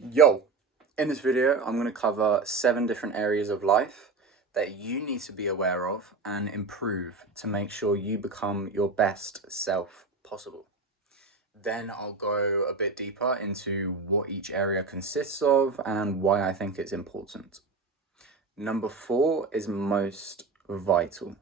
Yo, in this video, I'm going to cover 7 different areas of life that you need to be aware of and improve to make sure you become your best self possible. Then I'll go a bit deeper into what each area consists of and why I think it's important. Number 4 is most vital.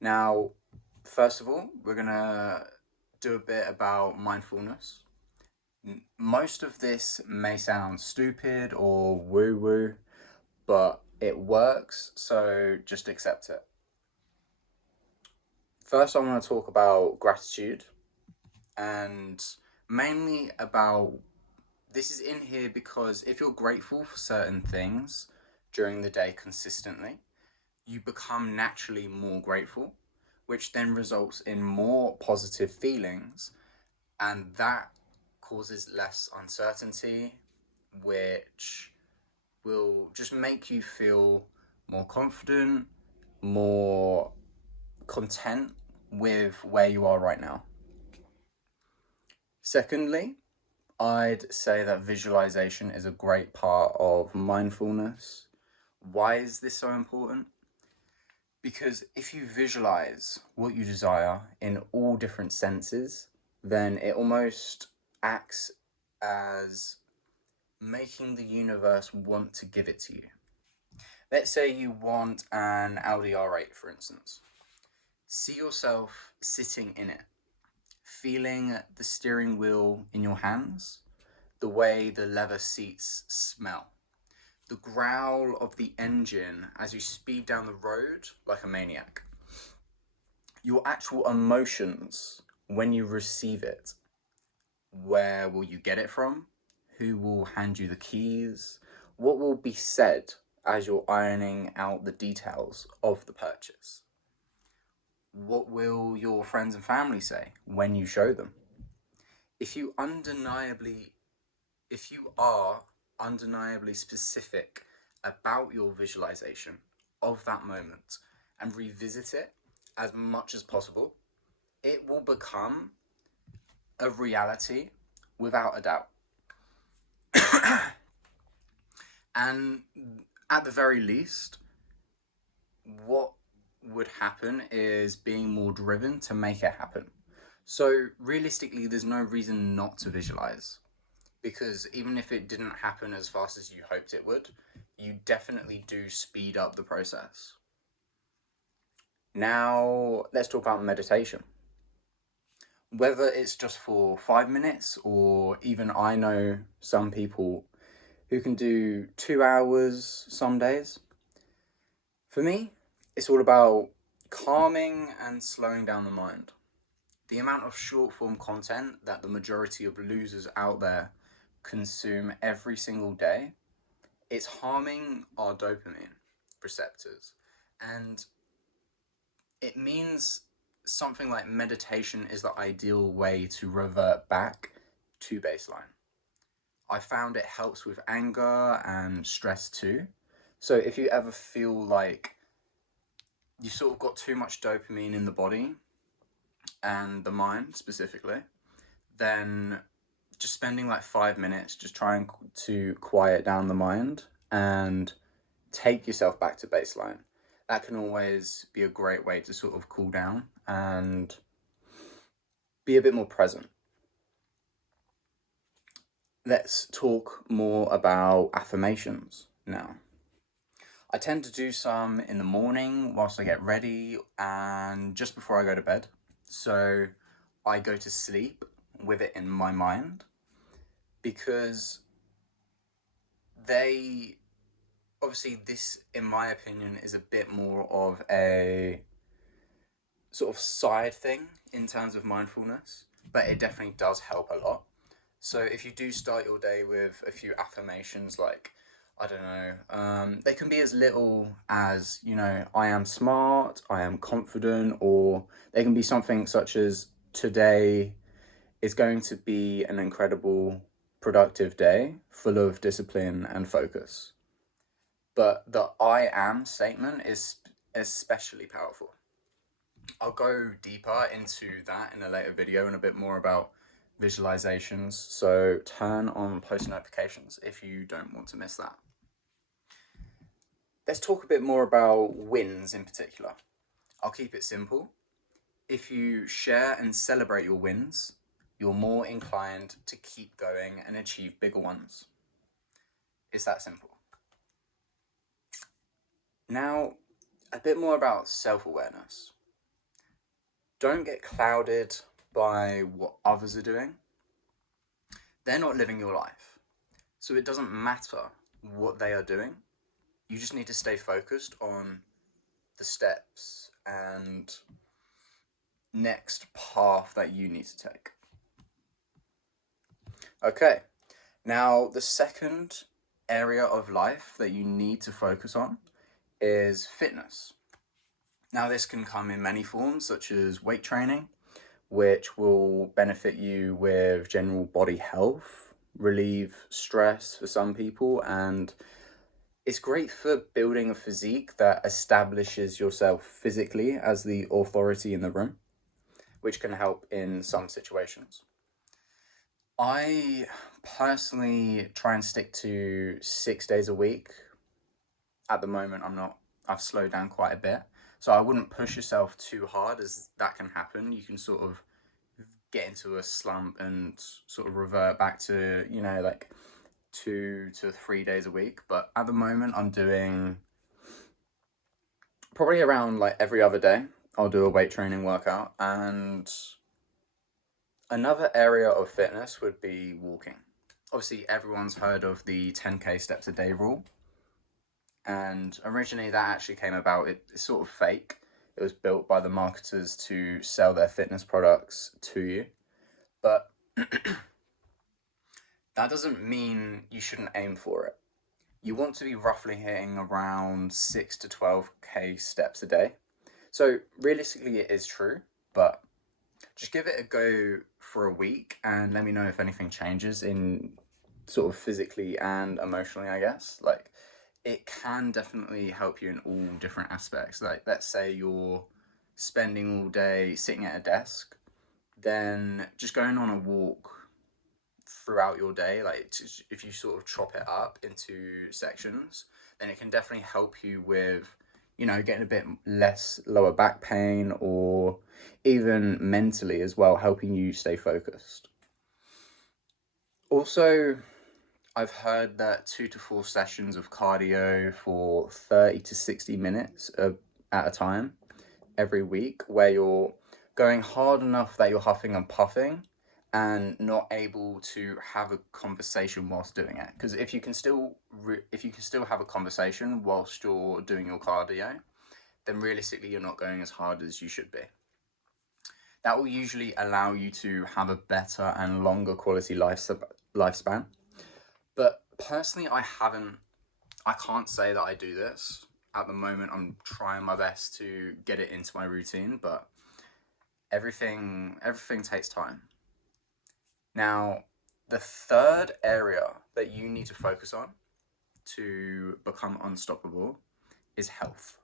Now, first of all, we're going to do a bit about mindfulness. Most of this may sound stupid or woo woo, but it works, so just accept it. First, I want to talk about gratitude and mainly about this is in here because if you're grateful for certain things during the day consistently, you become naturally more grateful, which then results in more positive feelings, and that causes less uncertainty, which will just make you feel more confident, more content with where you are right now. Secondly, I'd say that visualization is a great part of mindfulness. Why is this so important? Because if you visualize what you desire in all different senses, then it almost acts as making the universe want to give it to you. Let's say you want an Audi R8, for instance. See yourself sitting in it, feeling the steering wheel in your hands, the way the leather seats smell, the growl of the engine as you speed down the road like a maniac, your actual emotions when you receive it. Where will you get it from? Who will hand you the keys? What will be said as you're ironing out the details of the purchase? What will your friends and family say when you show them? If you are undeniably specific about your visualization of that moment and revisit it as much as possible, it will become a reality without a doubt. And at the very least, what would happen is being more driven to make it happen. So realistically, there's no reason not to visualize, because even if it didn't happen as fast as you hoped it would, you definitely do speed up the process. Now, let's talk about meditation. Whether it's just for 5 minutes, or even I know some people who can do 2 hours some days. For me, it's all about calming and slowing down the mind. The amount of short form content that the majority of losers out there consume every single day, it's harming our dopamine receptors. And it means something like meditation is the ideal way to revert back to baseline. I found it helps with anger and stress too. So if you ever feel like you sort of got too much dopamine in the body and the mind specifically, then just spending like 5 minutes just trying to quiet down the mind and take yourself back to baseline. That can always be a great way to sort of cool down and be a bit more present. Let's talk more about affirmations now. I tend to do some in the morning whilst I get ready and just before I go to bed. So I go to sleep with it in my mind, because this, in my opinion, is a bit more of a sort of side thing in terms of mindfulness, but it definitely does help a lot. So if you do start your day with a few affirmations, like, I don't know, they can be as little as, I am smart, I am confident, or they can be something such as, today is going to be an incredible, productive day, full of discipline and focus. But the I am statement is especially powerful. I'll go deeper into that in a later video and a bit more about visualizations, so turn on post notifications if you don't want to miss that. Let's talk a bit more about wins in particular. I'll keep it simple. If you share and celebrate your wins, you're more inclined to keep going and achieve bigger ones. It's that simple. Now, a bit more about self-awareness. Don't get clouded by what others are doing. They're not living your life, so it doesn't matter what they are doing. You just need to stay focused on the steps and next path that you need to take. Okay, now the second area of life that you need to focus on is fitness. Now, this can come in many forms, such as weight training, which will benefit you with general body health, relieve stress for some people, and it's great for building a physique that establishes yourself physically as the authority in the room, which can help in some situations. I personally try and stick to 6 days a week. At the moment, I've slowed down quite a bit. So I wouldn't push yourself too hard, as that can happen. You can sort of get into a slump and sort of revert back to, like 2 to 3 days a week. But at the moment, I'm doing probably around like every other day. I'll do a weight training workout. And another area of fitness would be walking. Obviously, everyone's heard of the 10K steps a day rule. And originally that actually came about, it's sort of fake. It was built by the marketers to sell their fitness products to you. But that doesn't mean you shouldn't aim for it. You want to be roughly hitting around 6 to 12K steps a day. So realistically it is true, but just give it a go for a week and let me know if anything changes in sort of physically and emotionally, I guess. Like, it can definitely help you in all different aspects. Like, let's say you're spending all day sitting at a desk, then just going on a walk throughout your day, like if you sort of chop it up into sections, then it can definitely help you with, getting a bit less lower back pain, or even mentally as well, helping you stay focused. Also, I've heard that 2 to 4 sessions of cardio for 30 to 60 minutes at a time every week, where you're going hard enough that you're huffing and puffing and not able to have a conversation whilst doing it. Because if you can still have a conversation whilst you're doing your cardio, then realistically you're not going as hard as you should be. That will usually allow you to have a better and longer quality lifespan. But personally, I can't say that I do this. At the moment, I'm trying my best to get it into my routine, but everything takes time. Now, the third area that you need to focus on to become unstoppable is health.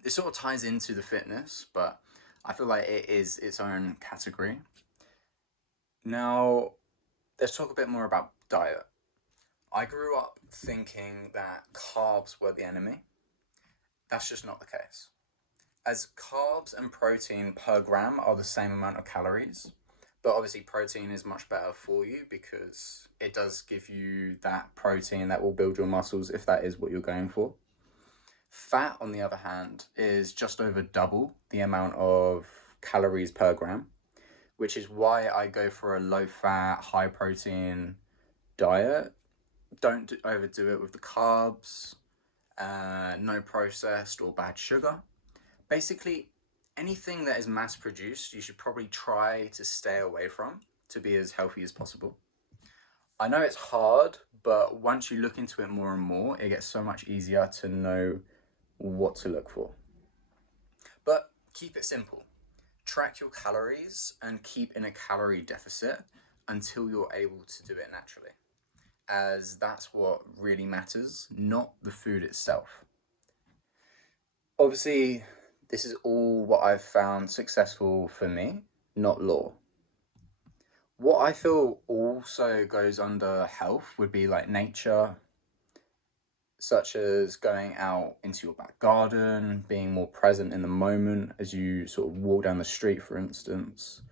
This sort of ties into the fitness, but I feel like it is its own category. Now, let's talk a bit more about diet. I grew up thinking that carbs were the enemy. That's just not the case. As carbs and protein per gram are the same amount of calories, but obviously protein is much better for you because it does give you that protein that will build your muscles if that is what you're going for. Fat, on the other hand, is just over double the amount of calories per gram, which is why I go for a low-fat, high-protein diet. Don't overdo it with the carbs, no processed or bad sugar. Basically, anything that is mass-produced, you should probably try to stay away from to be as healthy as possible. I know it's hard, but once you look into it more and more, it gets so much easier to know what to look for. But keep it simple. Track your calories and keep in a calorie deficit until you're able to do it naturally, as that's what really matters, not the food itself. Obviously, this is all what I've found successful for me, not law. What I feel also goes under health would be like nature, such as going out into your back garden, being more present in the moment as you sort of walk down the street, for instance,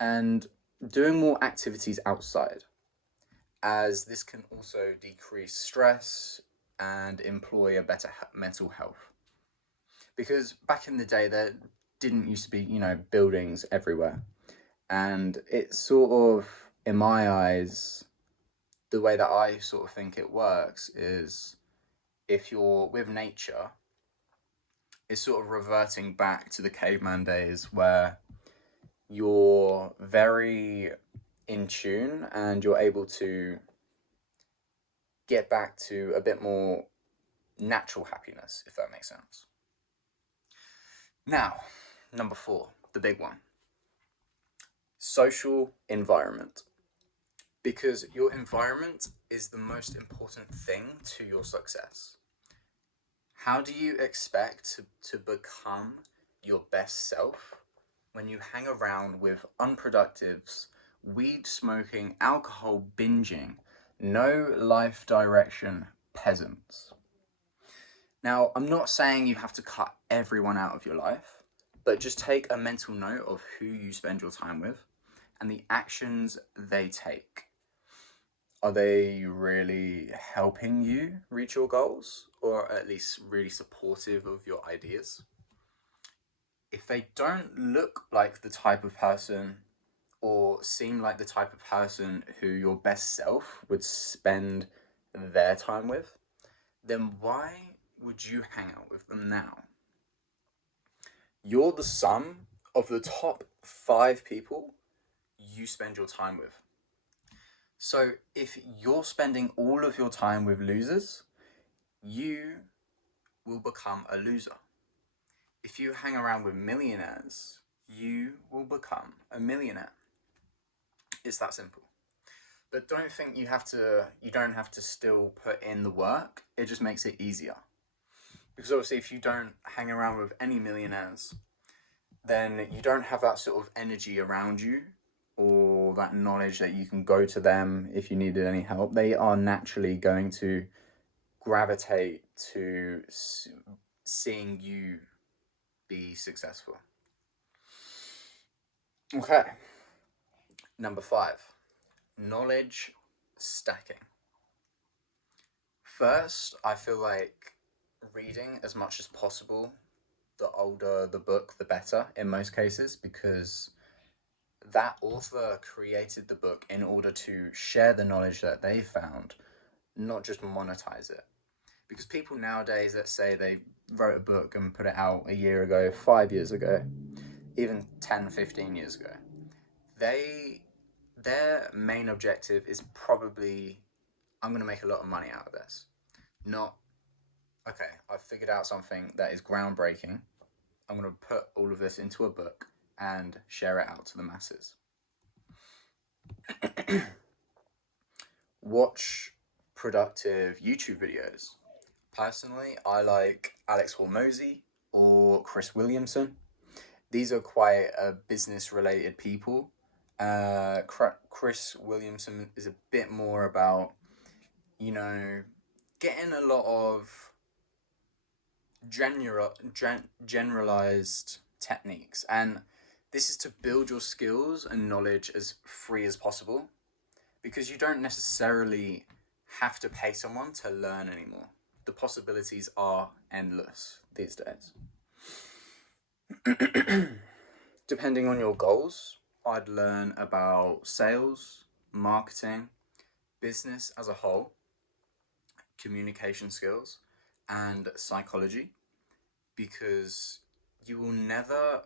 and doing more activities outside, as this can also decrease stress and employ a better mental health. Because back in the day, there didn't used to be, buildings everywhere. And it's sort of, in my eyes, the way that I sort of think it works is if you're with nature, it's sort of reverting back to the caveman days where you're very in tune and you're able to get back to a bit more natural happiness, if that makes sense. Now, number 4, the big one, social environment. Because your environment is the most important thing to your success. How do you expect to become your best self when you hang around with unproductives, weed smoking, alcohol binging, no life direction peasants? Now, I'm not saying you have to cut everyone out of your life, but just take a mental note of who you spend your time with and the actions they take. Are they really helping you reach your goals, or at least really supportive of your ideas? If they don't look like the type of person or seem like the type of person who your best self would spend their time with, then why would you hang out with them now? You're the sum of the top 5 people you spend your time with. So if you're spending all of your time with losers, you will become a loser. If you hang around with millionaires, you will become a millionaire. It's that simple. But don't think you don't have to still put in the work. It just makes it easier. Because obviously if you don't hang around with any millionaires, then you don't have that sort of energy around you or that knowledge that you can go to them if you needed any help. They are naturally going to gravitate to seeing you be successful. Okay. Number 5, knowledge stacking. First, I feel like reading as much as possible. The older the book, the better in most cases, because that author created the book in order to share the knowledge that they found, not just monetize it. Because people nowadays, let's say they wrote a book and put it out a year ago, 5 years ago, even 10, 15 years ago, their main objective is probably, I'm going to make a lot of money out of this. Not, okay, I've figured out something that is groundbreaking. I'm going to put all of this into a book and share it out to the masses. Watch productive YouTube videos. Personally, I like Alex Hormozy or Chris Williamson. These are quite business-related people. Chris Williamson is a bit more about, getting a lot of generalized techniques, and this is to build your skills and knowledge as free as possible, because you don't necessarily have to pay someone to learn anymore. The possibilities are endless these days. Depending on your goals, I'd learn about sales, marketing, business as a whole, communication skills, and psychology, because you will never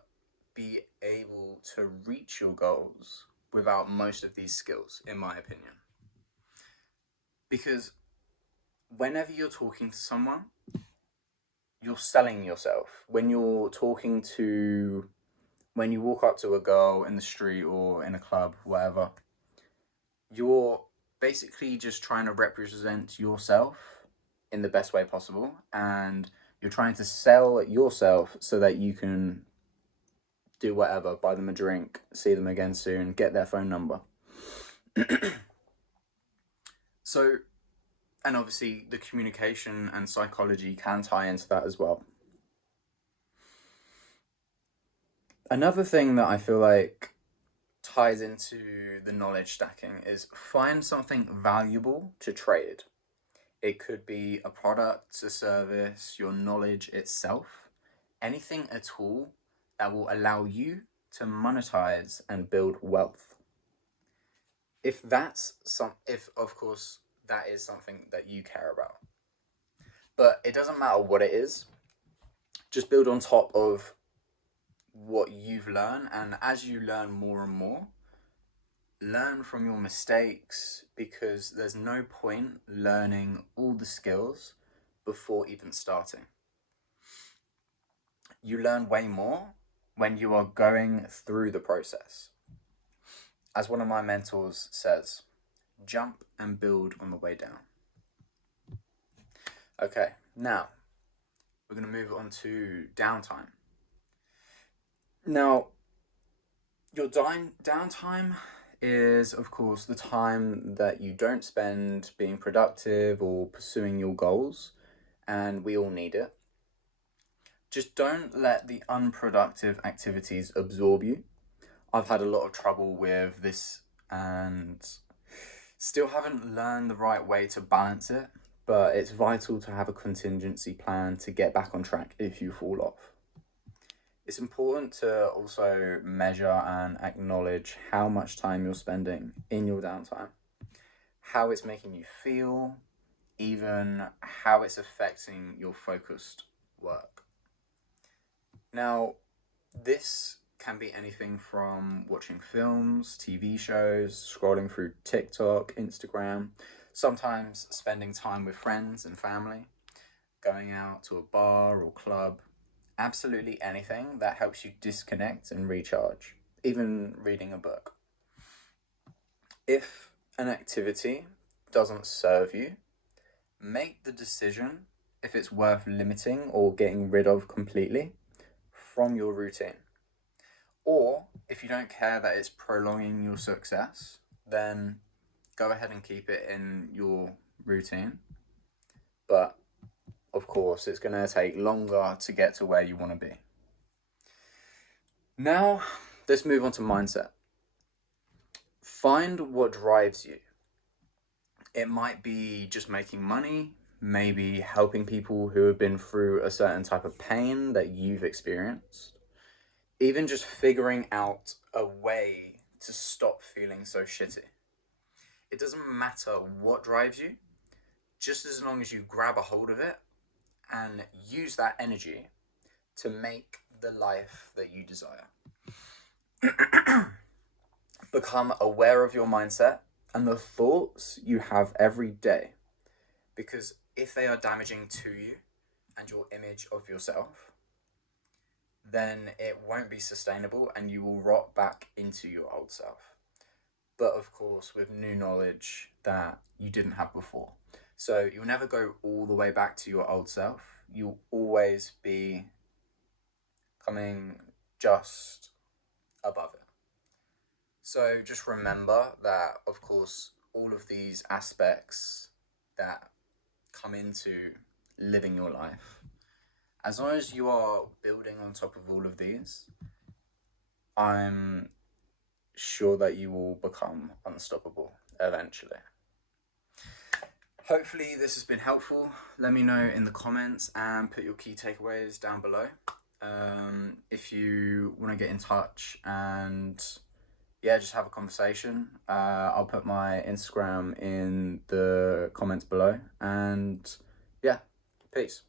be able to reach your goals without most of these skills, in my opinion. Because whenever you're talking to someone, you're selling yourself. When you walk up to a girl in the street or in a club, whatever, you're basically just trying to represent yourself in the best way possible, and you're trying to sell yourself so that you can do whatever, buy them a drink, see them again soon, get their phone number. So, and obviously the communication and psychology can tie into that as well. Another thing that I feel like ties into the knowledge stacking is find something valuable to trade. It could be a product, a service, your knowledge itself, anything at all that will allow you to monetize and build wealth. If of course that is something that you care about. But it doesn't matter what it is, just build on top of what you've learned, and as you learn more and more, learn from your mistakes, because there's no point learning all the skills before even starting. You learn way more when you are going through the process. As one of my mentors says, jump and build on the way down. Okay, now we're going to move on to downtime. Now, your downtime is, of course, the time that you don't spend being productive or pursuing your goals, and we all need it. Just don't let the unproductive activities absorb you. I've had a lot of trouble with this and still haven't learned the right way to balance it, but it's vital to have a contingency plan to get back on track if you fall off. It's important to also measure and acknowledge how much time you're spending in your downtime, how it's making you feel, even how it's affecting your focused work. Now, this can be anything from watching films, TV shows, scrolling through TikTok, Instagram, sometimes spending time with friends and family, going out to a bar or club. Absolutely anything that helps you disconnect and recharge, even reading a book. If an activity doesn't serve you, make the decision if it's worth limiting or getting rid of completely from your routine. Or if you don't care that it's prolonging your success, then go ahead and keep it in your routine. But of course, it's going to take longer to get to where you want to be. Now, let's move on to mindset. Find what drives you. It might be just making money, maybe helping people who have been through a certain type of pain that you've experienced, even just figuring out a way to stop feeling so shitty. It doesn't matter what drives you, just as long as you grab a hold of it and use that energy to make the life that you desire. Become aware of your mindset and the thoughts you have every day, because if they are damaging to you and your image of yourself, then it won't be sustainable and you will rot back into your old self. But of course, with new knowledge that you didn't have before. So you'll never go all the way back to your old self. You'll always be coming just above it. So just remember that, of course, all of these aspects that come into living your life, as long as you are building on top of all of these, I'm sure that you will become unstoppable eventually. Hopefully this has been helpful. Let me know in the comments and put your key takeaways down below. If you want to get in touch and just have a conversation, I'll put my Instagram in the comments below, and peace.